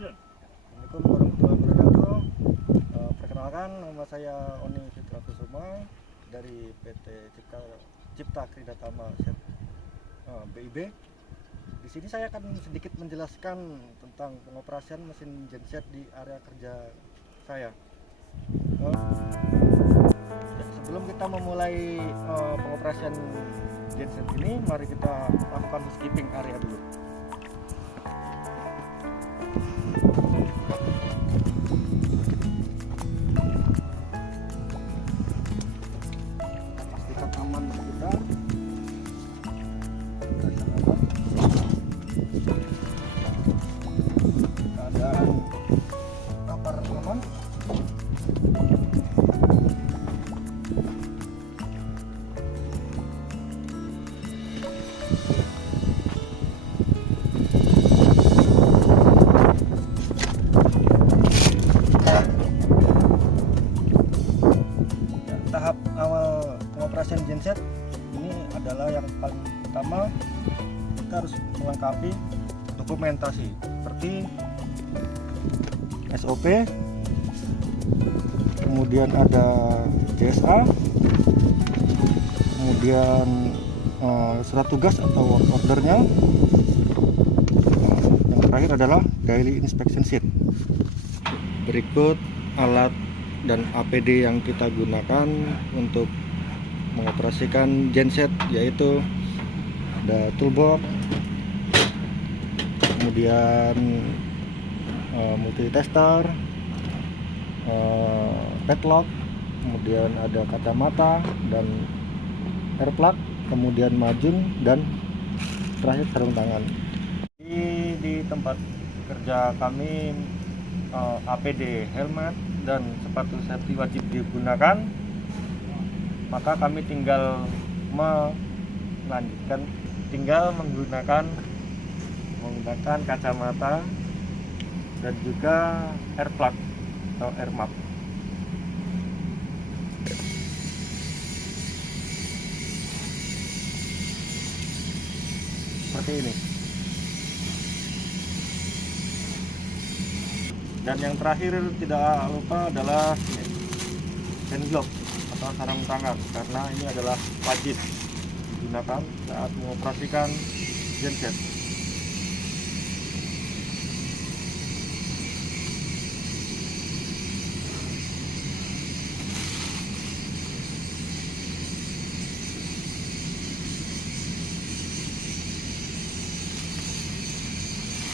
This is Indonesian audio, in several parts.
Assalamualaikum warahmatullahi wabarakatuh. Perkenalkan, nama saya Oni Fitra Kusuma dari PT Cipta Kridatama BIB. Di sini saya akan sedikit menjelaskan tentang pengoperasian mesin genset di area kerja saya. Sebelum kita memulai pengoperasian genset ini, mari kita lakukan housekeeping area dulu. Pastikan aman kita. Keadaan kapar aman. Tahap awal pengoperasian genset ini adalah yang paling utama, kita harus melengkapi dokumentasi seperti SOP, kemudian ada JSA, kemudian surat tugas atau work ordernya, yang terakhir adalah daily inspection sheet. Berikut alat dan APD yang kita gunakan untuk mengoperasikan genset, yaitu ada toolbox, kemudian multitester, padlock, kemudian ada kacamata dan air plug, kemudian majun, dan terakhir sarung tangan. Di tempat kerja kami APD, helmet, dan sepatu safety wajib digunakan, maka kami tinggal menggunakan kacamata dan juga air plug atau air map. Seperti ini. Dan yang terakhir tidak lupa adalah hand glove atau sarung tangan, karena ini adalah wajib digunakan saat mengoperasikan genset.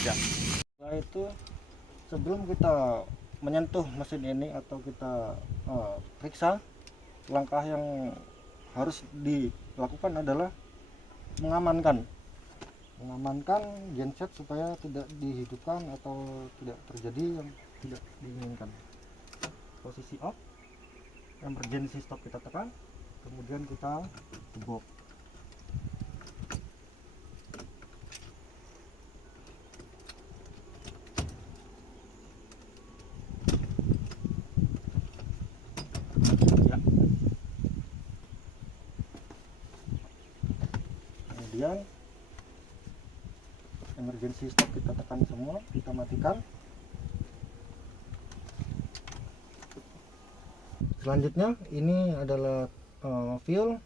Ya. Setelah itu, sebelum kita menyentuh mesin ini atau kita periksa, langkah yang harus dilakukan adalah mengamankan genset supaya tidak dihidupkan atau tidak terjadi yang tidak diinginkan. Posisi off, emergency stop kita tekan, kemudian kita gebok. Kemudian emergency stop kita tekan semua, kita matikan. Selanjutnya ini adalah fuel,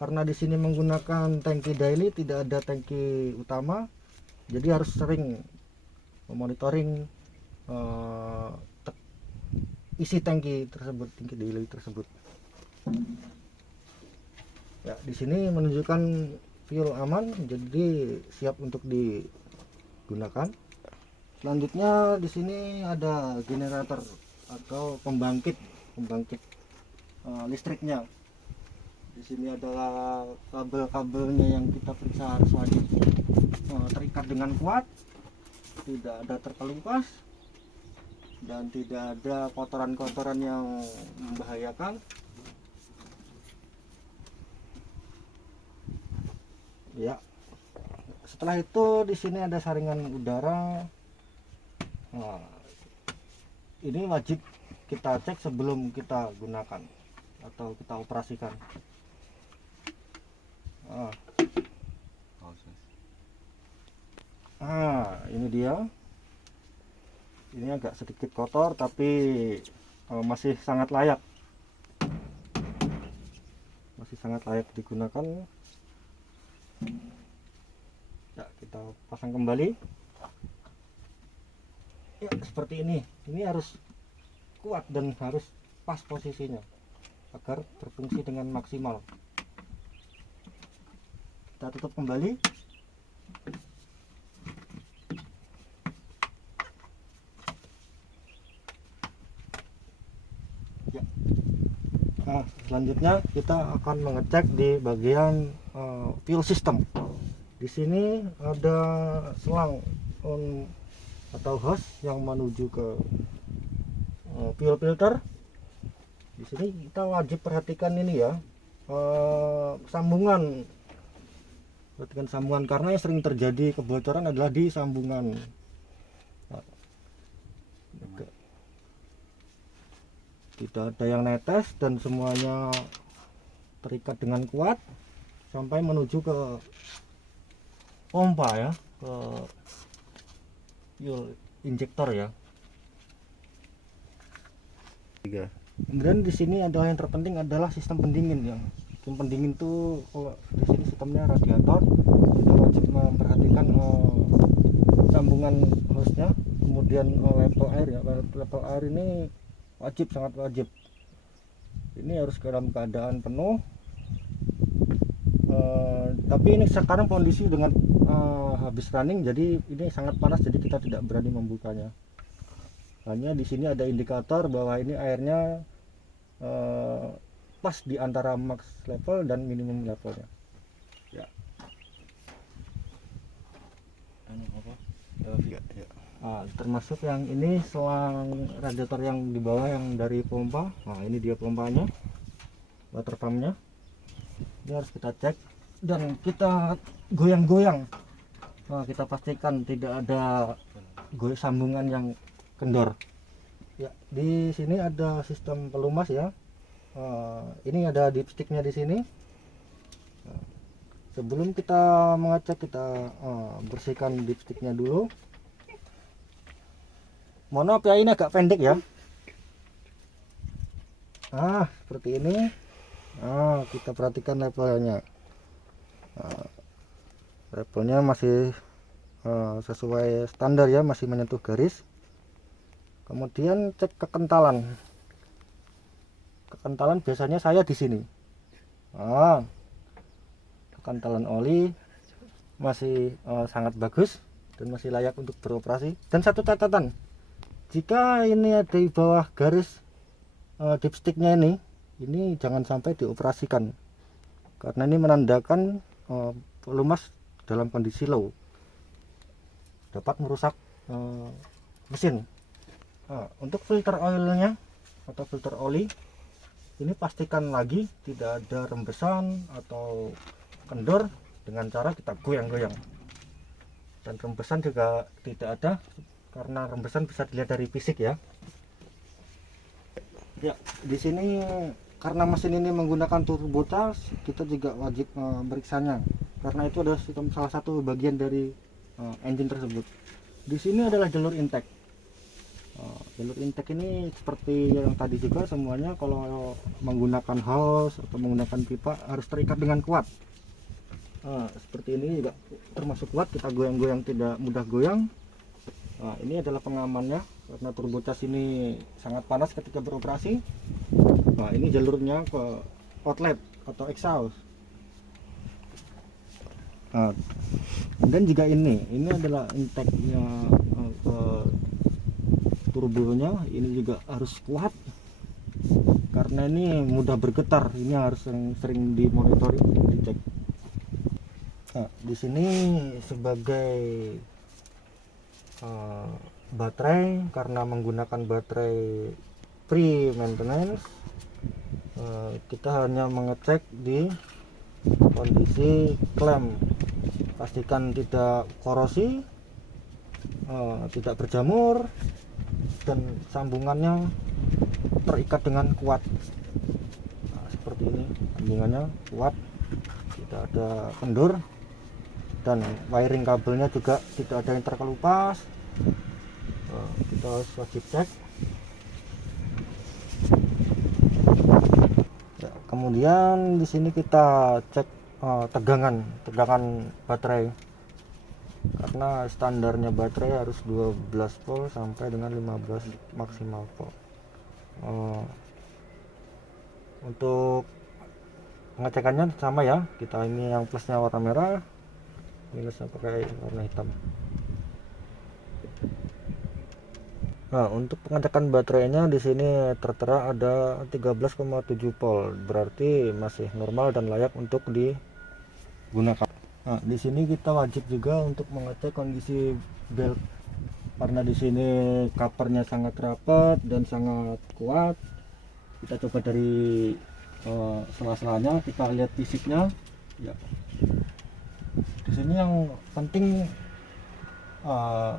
karena di sini menggunakan tangki daily, tidak ada tangki utama, jadi harus sering memonitoring isi tangki tersebut, tangki daily tersebut. Ya, di sini menunjukkan fuel aman, jadi siap untuk digunakan. Selanjutnya di sini ada generator atau pembangkit listriknya. Di sini adalah kabel-kabelnya yang kita periksa harus wajib terikat dengan kuat, tidak ada terkelupas, dan tidak ada kotoran-kotoran yang membahayakan. Ya, setelah itu di sini ada saringan udara. Nah, ini wajib kita cek sebelum kita gunakan atau kita operasikan. Ini dia. Ini agak sedikit kotor tapi masih sangat layak. Masih sangat layak digunakan. Ya, kita pasang kembali. Ya, seperti ini. Ini harus kuat dan harus pas posisinya agar berfungsi dengan maksimal. Kita tutup kembali. Ya. Nah, selanjutnya kita akan mengecek di bagian fuel system. Di sini ada selang atau hose yang menuju ke fuel filter. Di sini kita wajib perhatikan ini ya, sambungan. Perhatikan sambungan karena yang sering terjadi kebocoran adalah di sambungan. Tidak ada yang netes dan semuanya terikat dengan kuat sampai menuju ke pompa ya, ke fuel injektor ya. Kemudian di sini adalah yang terpenting adalah sistem pendingin ya. Sistem pendingin itu kalau di sini sistemnya radiator, kita wajib memperhatikan sambungan hose-nya, kemudian level air ya. Level air ini wajib, sangat wajib. Ini harus dalam keadaan penuh. Tapi ini sekarang kondisi dengan habis running, jadi ini sangat panas, jadi kita tidak berani membukanya. Hanya di sini ada indikator bahwa ini airnya pas di antara max level dan minimum levelnya. Ya. Nah, termasuk yang ini selang radiator yang di bawah yang dari pompa. Nah, ini dia pompanya, water pumpnya. Ini harus kita cek dan kita goyang-goyang. Nah, kita pastikan tidak ada sambungan yang kendor. Ya, di sini ada sistem pelumas ya. Ini ada dipsticknya di sini. Sebelum kita mengecek, kita bersihkan dipsticknya dulu. Mohon maaf ya, ini agak pendek ya. Seperti ini. Kita perhatikan levelnya. Levelnya masih sesuai standar ya, masih menyentuh garis. Kemudian cek kekentalan. Kekentalan biasanya saya di sini. Kekentalan oli masih sangat bagus dan masih layak untuk beroperasi. Dan satu catatan, jika ini ada di bawah garis dipsticknya ini jangan sampai dioperasikan karena ini menandakan pelumas dalam kondisi low, dapat merusak mesin. Untuk filter oilnya atau filter oli ini pastikan lagi tidak ada rembesan atau kendor dengan cara kita goyang-goyang, dan rembesan juga tidak ada karena rembesan bisa dilihat dari fisik ya. Ya, di sini karena mesin ini menggunakan turbo charge, kita juga wajib memeriksanya karena itu adalah salah satu bagian dari engine tersebut. Di sini adalah jalur intake. Jalur intake ini seperti yang tadi juga, semuanya kalau menggunakan hose atau menggunakan pipa harus terikat dengan kuat. Seperti ini juga termasuk kuat, kita goyang-goyang tidak mudah goyang. Ini adalah pengamannya karena turbo charge ini sangat panas ketika beroperasi. Ini jalurnya ke outlet atau exhaust. Dan juga ini adalah intake-nya ke turbonya, ini juga harus kuat karena ini mudah bergetar. Ini harus sering dimonitor, dicek. Di sini sebagai baterai, karena menggunakan baterai pre maintenance, kita hanya mengecek di kondisi klem, pastikan tidak korosi, tidak berjamur, dan sambungannya terikat dengan kuat. Seperti ini, sambungannya kuat, tidak ada kendur, dan wiring kabelnya juga tidak ada yang terkelupas. kita harus wajib cek. Ya, kemudian di sini kita cek tegangan baterai, karena standarnya baterai harus 12 volt sampai dengan 15 maksimal volt. Untuk pengecekannya sama ya, kita ini yang plusnya warna merah, minusnya pakai warna hitam. Nah, untuk pengecekan baterainya di sini tertera ada 13,7 volt, berarti masih normal dan layak untuk digunakan. Nah, di sini kita wajib juga untuk mengecek kondisi belt, karena di sini covernya sangat rapat dan sangat kuat. Kita coba dari sela-selanya, kita lihat fisiknya. Ya, di sini yang penting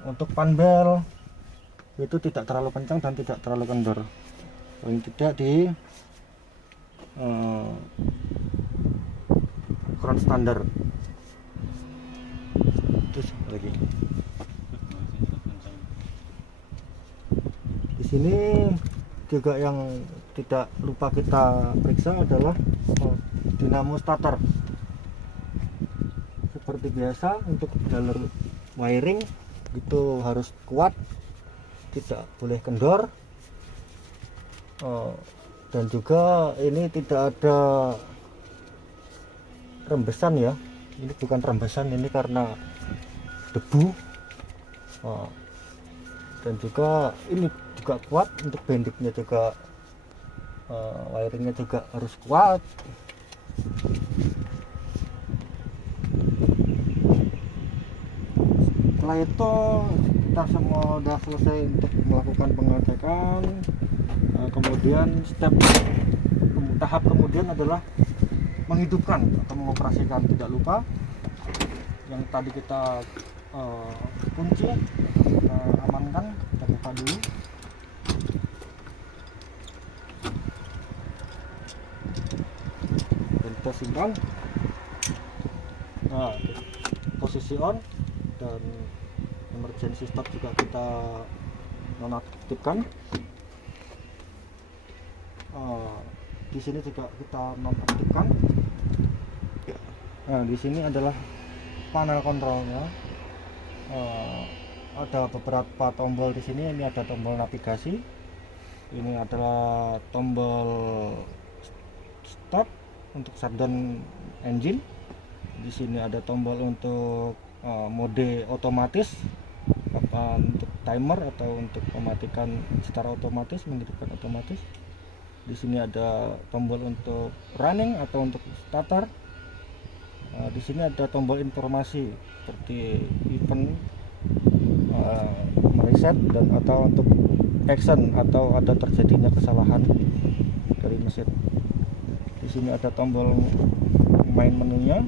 untuk panbel itu tidak terlalu kencang dan tidak terlalu kendor, paling tidak di ukuran standar. Terus lagi di sini juga yang tidak lupa kita periksa adalah dinamo starter. Seperti biasa, untuk jalur wiring itu harus kuat, tidak boleh kendor, dan juga ini tidak ada rembesan ya. Ini bukan rembesan, ini karena debu. Dan juga ini juga kuat, untuk bandingnya juga wiringnya juga harus kuat. Setelah itu kita semua sudah selesai untuk melakukan pengecekan. Kemudian tahap kemudian adalah menghidupkan atau mengoperasikan. Tidak lupa yang tadi kita kunci, kita amankan, kita buka dulu. Dan kita simpan. Nah, posisi on dan emergency stop juga kita nonaktifkan. Di sini juga kita nonaktifkan. Nah, di sini adalah panel kontrolnya. Ada beberapa tombol di sini. Ini ada tombol navigasi. Ini adalah tombol stop untuk shutdown engine. Di sini ada tombol untuk mode otomatis, untuk timer atau untuk mematikan secara otomatis, menghidupkan otomatis. Di sini ada tombol untuk running atau untuk starter. Di sini ada tombol informasi seperti event, mereset, dan atau untuk action atau ada terjadinya kesalahan dari mesin. Di sini ada tombol main menunya.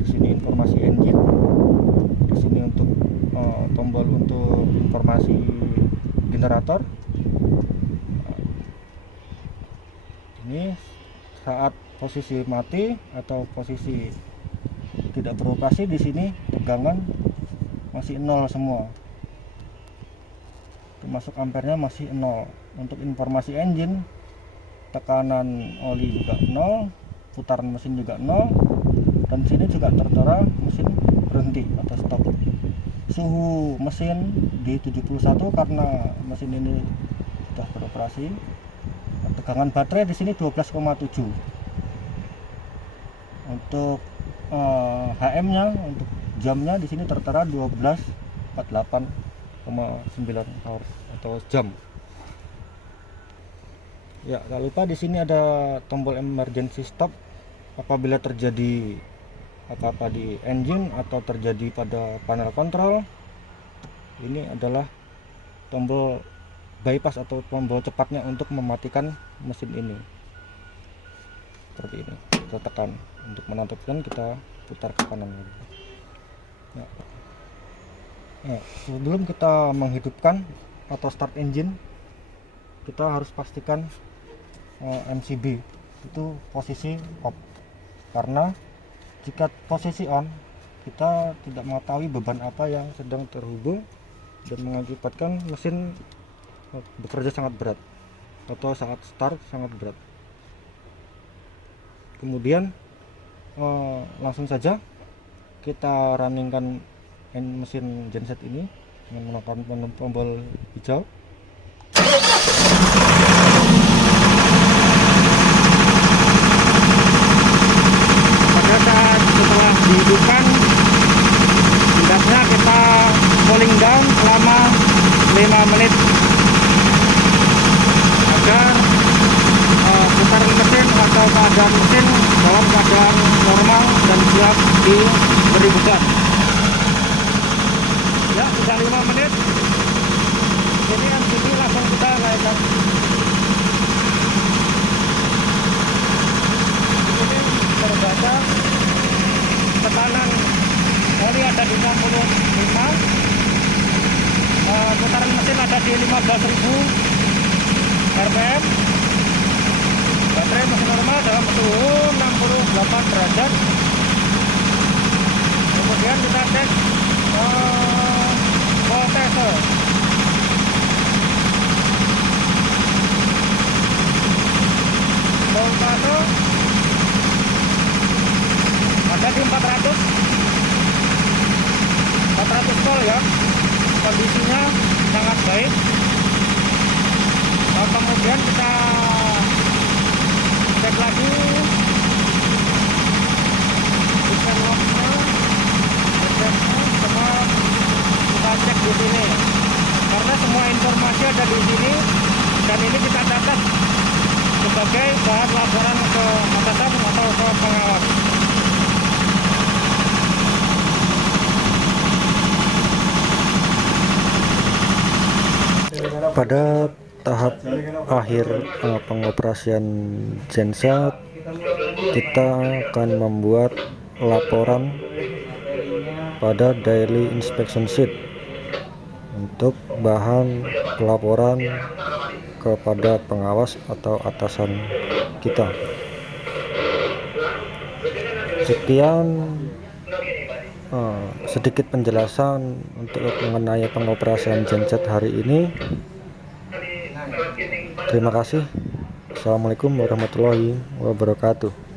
Di sini informasi engine. Di sini untuk tombol untuk informasi generator. Ini saat posisi mati atau posisi tidak beroperasi, di sini tegangan masih 0 semua, termasuk ampernya masih 0. Untuk informasi engine, tekanan oli juga 0, putaran mesin juga 0, dan sini juga tertera mesin berhenti atau stop. Suhu mesin di 71 karena mesin ini sudah beroperasi. Tegangan baterai di sini 12,7. Untuk HM-nya, untuk jamnya di sini tertera 1248,9 hour atau jam. Ya, tak lupa di sini ada tombol emergency stop apabila terjadi apa-apa di engine atau terjadi pada panel kontrol. Ini adalah tombol bypass atau tombol cepatnya untuk mematikan mesin ini. Seperti ini, kita tekan untuk menonaktifkan, kita putar ke kanan. Ya. Nah, sebelum kita menghidupkan atau start engine, kita harus pastikan MCB itu posisi off, karena jika posisi on, kita tidak mengetahui beban apa yang sedang terhubung dan mengakibatkan mesin bekerja sangat berat atau saat start sangat berat. Kemudian langsung saja kita runningkan mesin genset ini dengan menggunakan tombol hijau. Pada saat setelah dihidupkan, hendaknya kita cooling down selama 5 menit agar putaran mesin atau keadaan mesin dalam keadaan normal dan siap diberi beban. Ya, sudah 5 menit. Ini MCB langsung kita naikkan. Ini terbaca tekanan oli ada di 65, putaran mesin ada di 15.000 rpm. Baterai masih normal dalam suhu 68 derajat. Kemudian kita cek voltase. Voltase ada di 400 volt ya, kondisinya sangat baik. Kemudian kita cek lagi semua kita cek di sini karena semua informasi ada di sini dan ini kita catat sebagai bahan laporan ke atasan atau ke pengawas. Pada tahap akhir pengoperasian genset, kita akan membuat laporan pada daily inspection sheet untuk bahan pelaporan kepada pengawas atau atasan kita. Sekian sedikit penjelasan untuk mengenai pengoperasian genset hari ini. Terima kasih. Assalamualaikum warahmatullahi wabarakatuh.